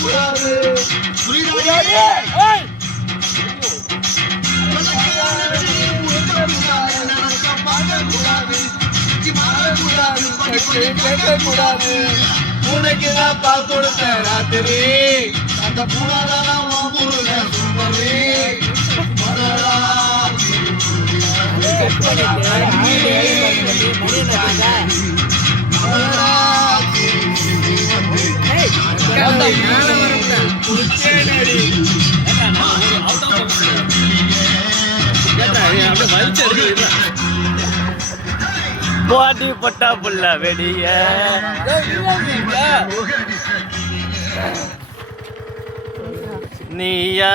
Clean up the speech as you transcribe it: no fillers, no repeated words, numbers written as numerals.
கூடாது பூனைக்கு நான் பால் கொடுத்தேன் ராத்திரி அந்த பூனாதான் பாட்டி பட்டா புள்ள வெடிய நீயா